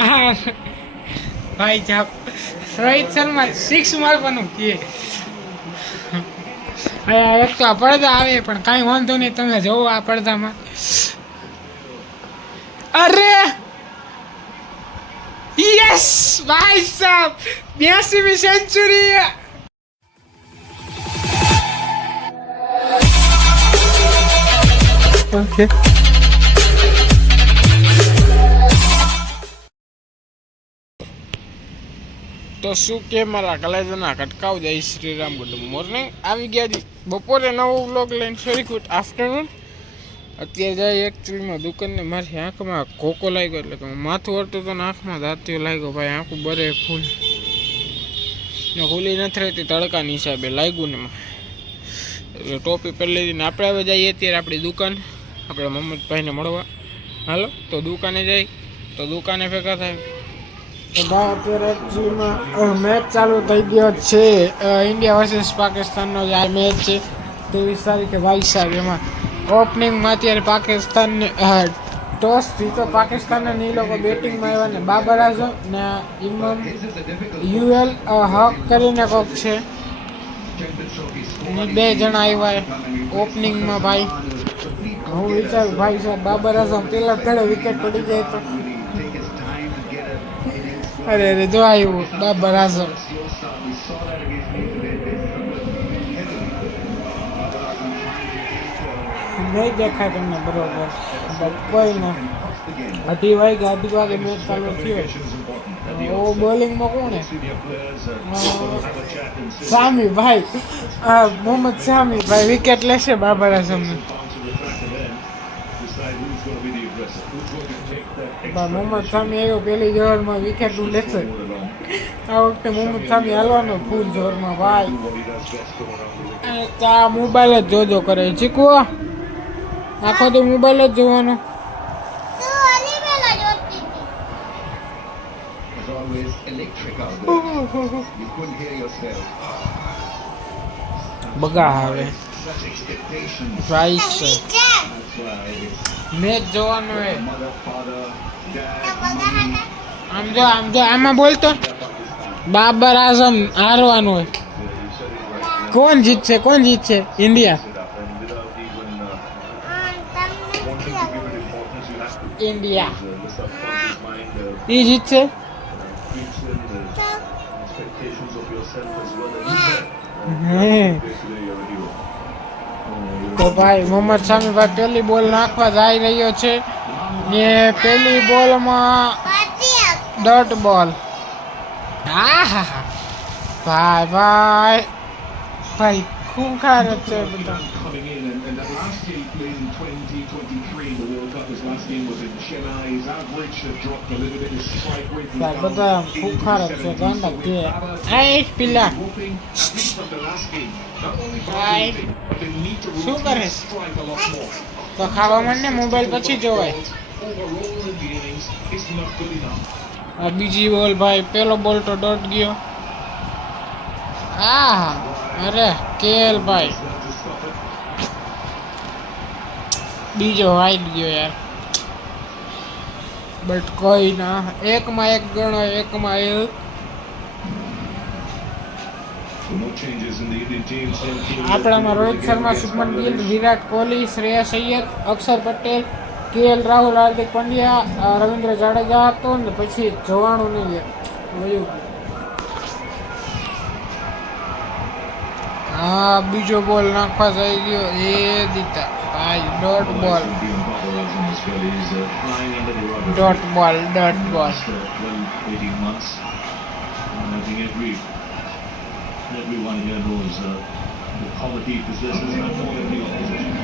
हाँ भाई साहब रोहित शर्मा 6 मारવાનું કે એક તો પડદા આવે પણ કાંઈ વાંધો નહીં તમે જોવો આ પડદામાં અરે यस भाई साहब 82वीं सेंचुरी ओके तो शू के मारा कलेजना कटकाव जय श्री राम गुड मॉर्निंग આવી ગયા જી બપોરે નવો વ્લોગ લઈને સોરી ગુડ આફ્ટરનૂન અત્યારે જાય એકચ્યુઅલીમાં દુકાનને મારી આંખમાં કોકો લાગ્યો એટલે કે માથું વળતું તો આંખમાં દાંતીઓ લાગ્યો ભાઈ આંખું બરે ફૂલ ને ખુલ્લી નથી રહેતી તડકાની હિસાબે લાગ્યું ને એટલે ટોપી પહેરી લીધી ને આપણે હવે જઈએ અત્યારે આપણી દુકાન આપણે મોહમ્મદભાઈને મળવા હાલો તો દુકાને જઈ તો દુકાને ભેગા થાય તો ભાઈ અત્યારે એકચ્યુઅલીમાં મેચ ચાલુ થઈ ગયો છે ઇન્ડિયા વર્સિસ પાકિસ્તાનનો જે આ મેચ છે 23 તારીખે ભાઈ સાહેબ એમાં ઓપનિંગમાં અત્યારે પાકિસ્તાનને ટોસ જીતો પાકિસ્તાનને એ લોકો બેટિંગમાં આવ્યા ને બાબર આઝમ ને ઇમામ યુએલ હક કરીને કોક છે બે જણા આવ્યા ઓપનિંગમાં ભાઈ હું વિચારું ભાઈ સાહેબ બાબર આઝમ પેલા ઘરે વિકેટ પડી જાય તો અરે અરે જો આવ્યું બાબર આઝમ नहीं देखा तुमने बरोबर कोई ना 2:30 वागे मैच चालू थयो वो बॉलिंग में कौन है सामी भाई मोहम्मद सामी भाई विकेट लेसे बाबर आजम ने मोहम्मद सामी आयो पहली जोर में विकेट लेसे आ वखते मोहम्मद सामी हालवानो फूल जोर में भाई क्या मोबाइल जो जो करे चीकू आखो तो मोबाइल ज जोવાનો બગા આવે પ્રાઇસ મેચ જોવાનો હે આમ જો આમાં બોલતો બાબર આઝમ હારવાનો હે કોણ જીતશે ઇન્ડિયા इंडिया ये जीत से तो भाई मोहम्मद शामी भाई पहली बॉल नाखवा जा रही है ये पहली बॉल में डॉट बॉल भाई भाई भाई खूंखार है बता બધા ખુખાર છે ગાંડા કે આઈ પિલા આઈ શું કરે તો ખાવા માંડને મોબાઈલ પછી જોવાય આ બીજી બોલ ભાઈ પેલો બોલ તો ડોટ ગયો અરે કેલ ભાઈ બીજો વાઈડ ગયો યાર बट कोई ना एक में एक गणो एक में एक अपना में रोहित शर्मा शुभमन गिल विराट कोहली श्रेयस अय्यर अक्षर पटेल केएल राहुल हार्दिक पांड्या रविंद्र जाडेजा तो ने પછી જવાનું નહીં વયું બીજો બોલ નાખવા જઈ ગયો એ દીતા ભાઈ ડોટ બોલ dot ball. Everyone here knows the quality possesses and quality of possession.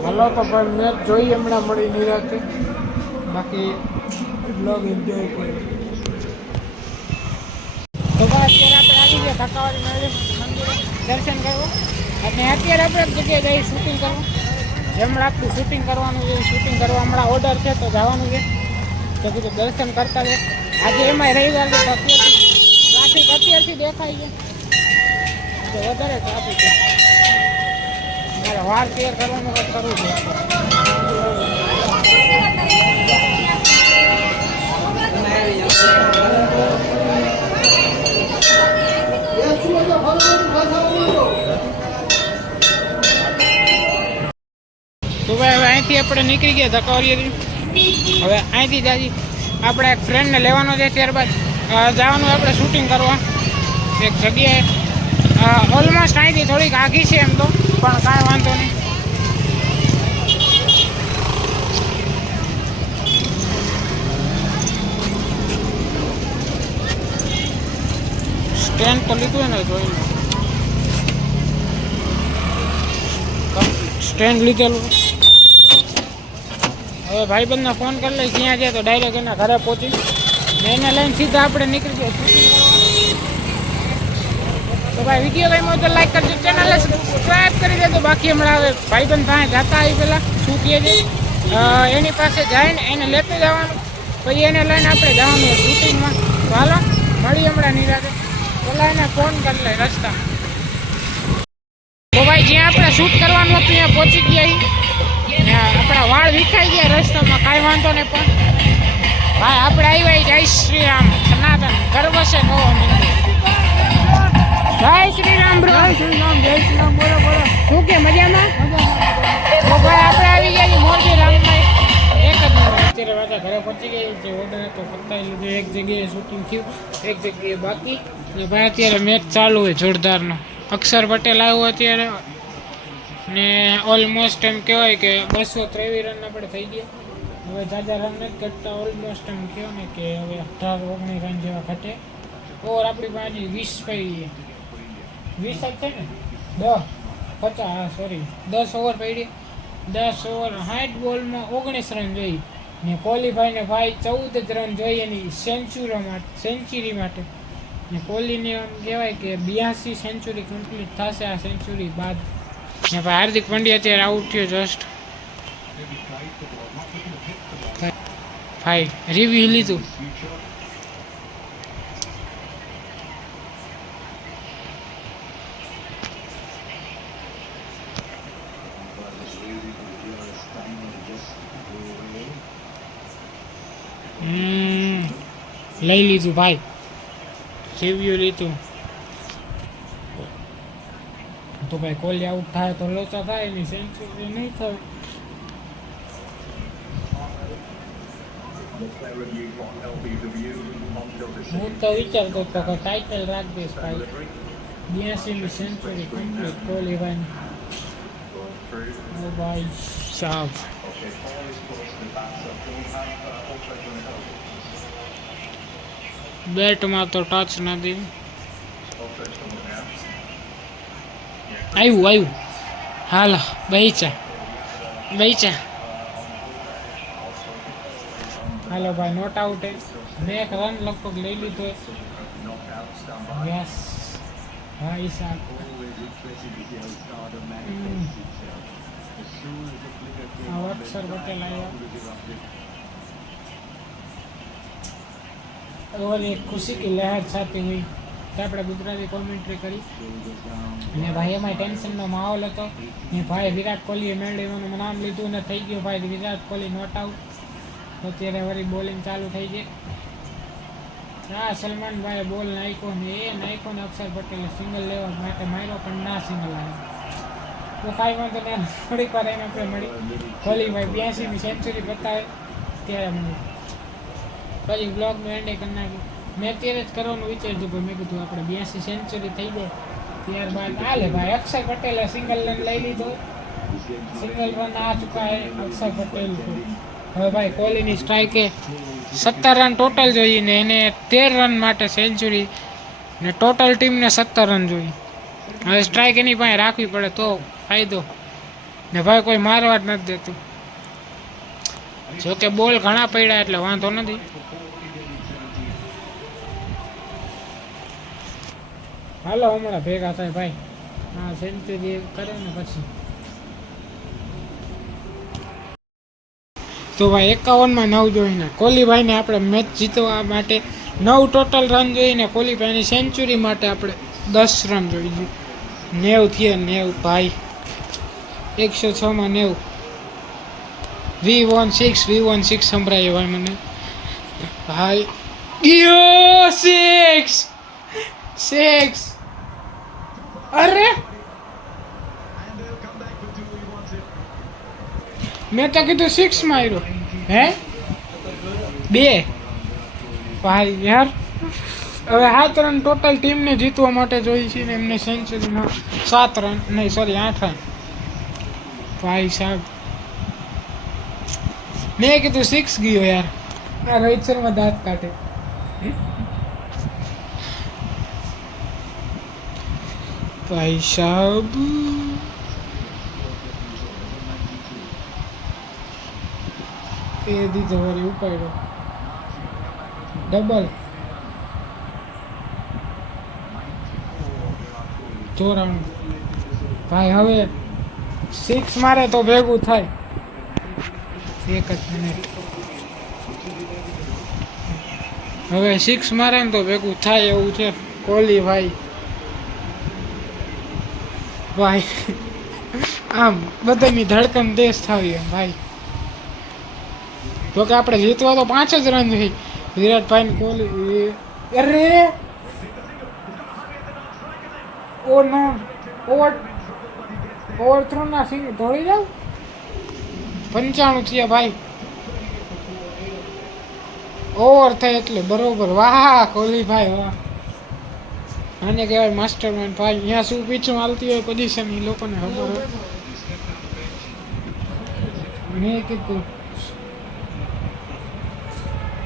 Hello तो पर मैच જોઈ હમણાં મળી નિરાતે બાકી બ્લોગ એન્જોય કરો તો બસ અત્યારે આપણે આવી ગયા કાકાવાડી મંદિરે દર્શન કરવા અને અત્યારે આપણે એક જગ્યાએ જઈ શૂટિંગ કરવા જેમણે આપણું શૂટિંગ કરવાનું છે શૂટિંગ કરવા હમણાં ઓર્ડર છે તો જવાનું છે તો કીધું દર્શન કરતા રહે આજે એમાંય રવિવાર તો ટ્રાફિક અત્યારથી દેખાય છે વધારે ટ્રાફિક છે મારે વાર તૈયાર કરવાનું કંઈક કરવું છે તો ભાઈ હવે અહીંથી આપણે નીકળી ગયા ધકાવરીએથી. હવે અહીંથી જાજી આપણે એક ફ્રેન્ડને લેવાનો છે, ત્યારબાદ જવાનું આપણે શૂટિંગ કરવા એક જગ્યાએ. ઓલમોસ્ટ અહીંથી થોડીક આઘી છે એમ તો, પણ કાંઈ વાંધો નહીં. સ્ટેન્ડ તો લીધું ને, જોઈ સ્ટેન્ડ લીધેલું. હવે ભાઈબંધને ફોન કરી લઈ ક્યાં છે તો ડાયરેક્ટ એના ઘરે પહોંચી એને લઈને સીધા આપણે નીકળી ગયા શૂટિંગ કરવા. તો ભાઈ વિડીયો ગમ્યો તો લાઈક કરજો, ચેનલને સબસ્ક્રાઈબ કરી દેજો. બાકી હમણાં હવે ભાઈબંધ પાસે જતા આવી પહેલાં શું કહે છે એની પાસે જઈને એને લેતું જવાનું, પછી એને લઈને આપણે જવાનું શૂટિંગમાં. તો હાલો મળી હમણાં નિરાતે. પેલા એને ફોન કરી લે રસ્તા. તો ભાઈ જ્યાં આપણે શૂટ કરવાનું હતું ત્યાં પહોંચી ગયા. આપણા વાળ વિખાઈ ગયા રસ્તામાં, કાંઈ વાંધો નહીં. પણ ભાઈ આપણે આવ્યા જય શ્રી રામ સનાતન ગર્વ છે નવો મિત્ર. જય શ્રી રામ બ્રો. જય શ્રી રામ, જય શ્રી રામ. બોલો બોલો, શું કે મજામાં? તો ભાઈ આપણે આવી ગયા મોરબી રામભાઈ એક જ અત્યારે પાછા ઘરે પહોંચી ગઈ. જે ઓર્ડર હતો પતાવી લીધો. એક જગ્યાએ શૂટિંગ થયું, એક જગ્યાએ બાકી. ને ભાઈ અત્યારે મેચ ચાલુ હોય જોરદારનો. અક્ષર પટેલ આવ્યો અત્યારે ને ઓલમોસ્ટ એમ કહેવાય કે 223 રન આપણે થઈ ગયા. હવે જાજા રન નથી ઘટતા. ઓલમોસ્ટ એમ કહો ને કે હવે 18-19 રન જેવા ઘટે. ઓવર આપણી પાસે 20 પડી 20 જ છે ને 10 ઓવર પડી. 10 ઓવર 60 બોલમાં 19 રન જોઈ. ને કોહલીભાઈને ભાઈ 14 જ રન જોઈએ એની સેન્ચુરી માટે. ને કોહલીને એમ કહેવાય કે 82 સેન્ચુરી કમ્પ્લીટ થશે આ સેન્ચુરી બાદ. ને ભાઈ હાર્દિક પંડ્યા અત્યારે આઉટ થયો જસ્ટ. ભાઈ રિવ્યુ લીધું. લઈ લીધું ભાઈ, રિવ્યુ લીધું. તો ભાઈ કોહલી આઉટ થાય તો લોચા થાય, એની સેન્ચુરી નહીં થાય. હું તો વિચારતો હતો કે ટાઇટલ રાખી દઈશ ભાઈ. 82ની સેન્ચુરી કમ્પ્લીટ કોહલીભાઈ. ઓ ભાઈ સાહેબ, બેટમાં તો ટચ નથી. આવ્યું હાલો બૈચા હાલો ભાઈ નોટ આઉટ. મેં એક રન લગભગ લઈ લીધો. યસ ભાઈ સાહેબ. અક્ષર પટેલ આવ્યા. ઓલી ખુશી કી લહેર છાતી हुई તો આપણે ગુજરાતી કોમેન્ટ્રી કરી. અને ભાઈ એમાં ટેન્શનનો માહોલ હતો. ને ભાઈ વિરાટ કોહલીએ મેળવીનું નામ લીધું ને થઈ ગયું ભાઈ વિરાટ કોહલી નોટ આઉટ. તો અત્યારે વળી બોલિંગ ચાલુ થઈ ગઈ. હા સલમાનભાઈએ બોલ નાખ્યો ને ને અક્ષર પટેલે સિંગલ લેવા માટે માર્યો પણ ના સિંગલ આવ્યો. તો કાંઈ વાંધો નહીં, થોડીક વાર એને આપણે મળી. કોહલીભાઈ 82ની સેન્ચુરી બતાવે ત્યારે મળી. પછી બ્લોગનું એન્ડ કરી નાખ્યું. મેં અત્યારે જ કરવાનું વિચાર્યું પણ મેં કીધું આપણે 82 સેન્ચુરી થઈ જાય ત્યારબાદ હાલે ભાઈ. અક્ષર પટેલે સિંગલ રન લઈ લીધો. સિંગલ રન આ ચૂકા હે અક્ષર પટેલ. હવે ભાઈ કોહલીની સ્ટ્રાઇકે 17 રન ટોટલ જોઈએ ને એને 13 રન માટે સેન્ચુરી ને ટોટલ ટીમને 17 રન જોઈએ. હવે સ્ટ્રાઇક એની પાસે રાખવી પડે તો ફાયદો. ને ભાઈ કોઈ મારવા જ નથી દેતું. જોકે બોલ ઘણા પડ્યા એટલે વાંધો નથી. હાલો હમણાં ભેગા થાય ભાઈ. હા સેન્ચુરી કરે ને પછી. તો ભાઈ 51માં 9 જોઈને કોહલીભાઈને આપણે મેચ જીતવા માટે 9 ટોટલ રન જોઈને કોહલીભાઈની સેન્ચુરી માટે આપણે 10 રન જોઈએ. 90 થયા 90 ભાઈ. 106માં 90. V16 સંભળાય ભાઈ મને ભાઈ. ગયો 6 અરે મેં તો કીધું 6 માર્યો. હે 2 ભાઈ યાર. હવે 7 રન ટોટલ ટીમને જીતવા માટે જોઈએ છે ને એમને સેન્ચુરીમાં 7 રન નહીં સોરી 8 રન. ભાઈ સાહેબ મેં કીધું 6 ગયો યાર. આ રોહિત શર્મા દાંત કાઢે. ભાઈ સાહેબ એ દીધો વળી ઉપાડ્યો ડબલ 94. ભાઈ હવે 6 મારે તો ભેગું થાય. એક જ મિનિટ. હવે 6 મારે ને તો ભેગું થાય એવું છે. કોહલી ભાઈ ભાઈ આમ બધાની ધડકન દેશ થાવી એમ ભાઈ. તો કે આપણે જીતવા તો 5 જ રન થઈ. વિરાટભાઈ ને કોહલી અરે ઓ નો ઓવર થ્રો ના સિંગ દોડી જાવ. 95 થયા ભાઈ. ઓવર થાય એટલે બરોબર. વાહ કોહલી ભાઈ વાહ. આને કહેવાય માસ્ટર માઇન્ડ ભાઈ. અહીંયા શું પીછું હાલતી હોય પોઝિશન એ લોકોને ખબર હોય. મેં કીધું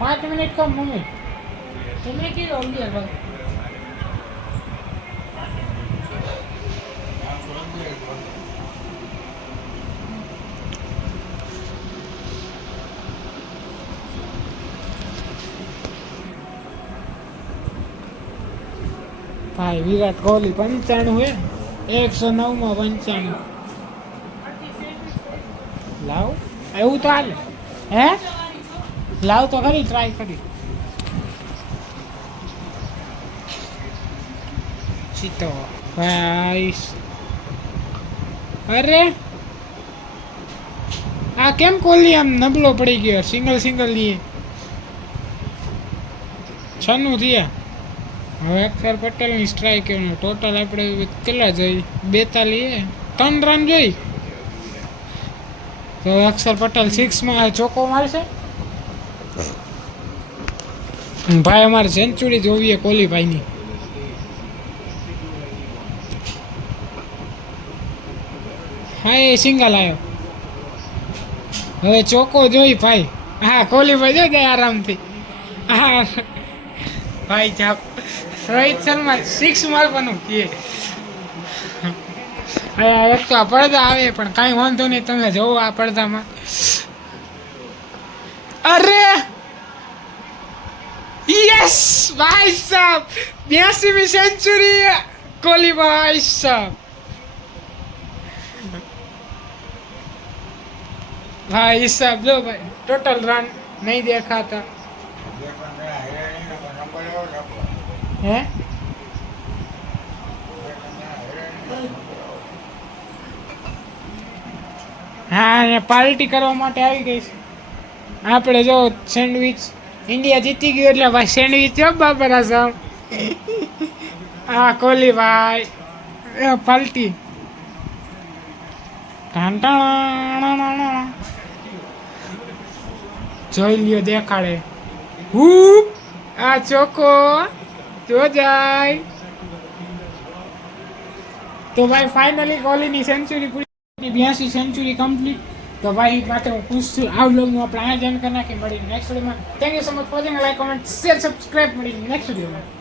5 મિનિટ કમ મમ્મી તમે કીધું 11 ભાઈ. ભાઈ વિરાટ કોહલી 95 હે 109 માં 95. લાવ એવું તો હાલે. હે લાવ તો ખરી ટ્રાય કરી. ચીતો ભાઈ અરે આ કેમ કોહલી આમ નબળો પડી ગયો. સિંગલ લીએ 96 થયા. હવે અક્ષર પટેલની સ્ટ્રાઇક ટોટલ આપણે કેટલા જોઈ 42 3 રન જોઈ. તો અક્ષર પટેલ 6 માં ચોકો મારશે. ભાઈ અમારે સેન્ચુરી જોવી કોહલી ભાઈની. હા એ સિંગલ આવ્યો. હવે ચોકો જોઈ ભાઈ. હા કોહલી ભાઈ જો જાય આરામથી. હા ભાઈ જાપ રોહિત શર્મા 6 મારવાનું કહે. એક તો આ પડદા આવે પણ કાંઈ વાંધો નહીં. તમે જોવો આ પડદામાં. અરે યસ ભાઈ સાહેબ 82મી સેન્ચુરી કોહલી ભાઈ સાહેબ. ભાઈ સાહેબ જો ભાઈ ટોટલ રન નહીં દેખાતા. હે હા પાર્ટી કરવા માટે આવી ગઈ છે. આપણે જો સેન્ડવિચ ઇન્ડિયા જીતી ગયું એટલે ભાઈ સેન્ડવિચ જો બાબરા સાહેબ. હા કોહલી ભાઈ પાર્ટી. જોઈ લ્યો દેખાડે. હું આ ચોકો જો જાય. તો ભાઈ ફાઇનલી કોહલીની સેન્ચુરી પૂરી. 82 સેન્ચુરી કમ્પ્લીટ. તો ભાઈ માટે હું ખુશ છું. આ વ્લોગનું આપણે આયોજન કરી નાખી. મળી નેક્સ્ટ વિડીયોમાં. Thank you so much for watching. Like comment share subscribe. મળી નેક્સ્ટ વિડીયોમાં.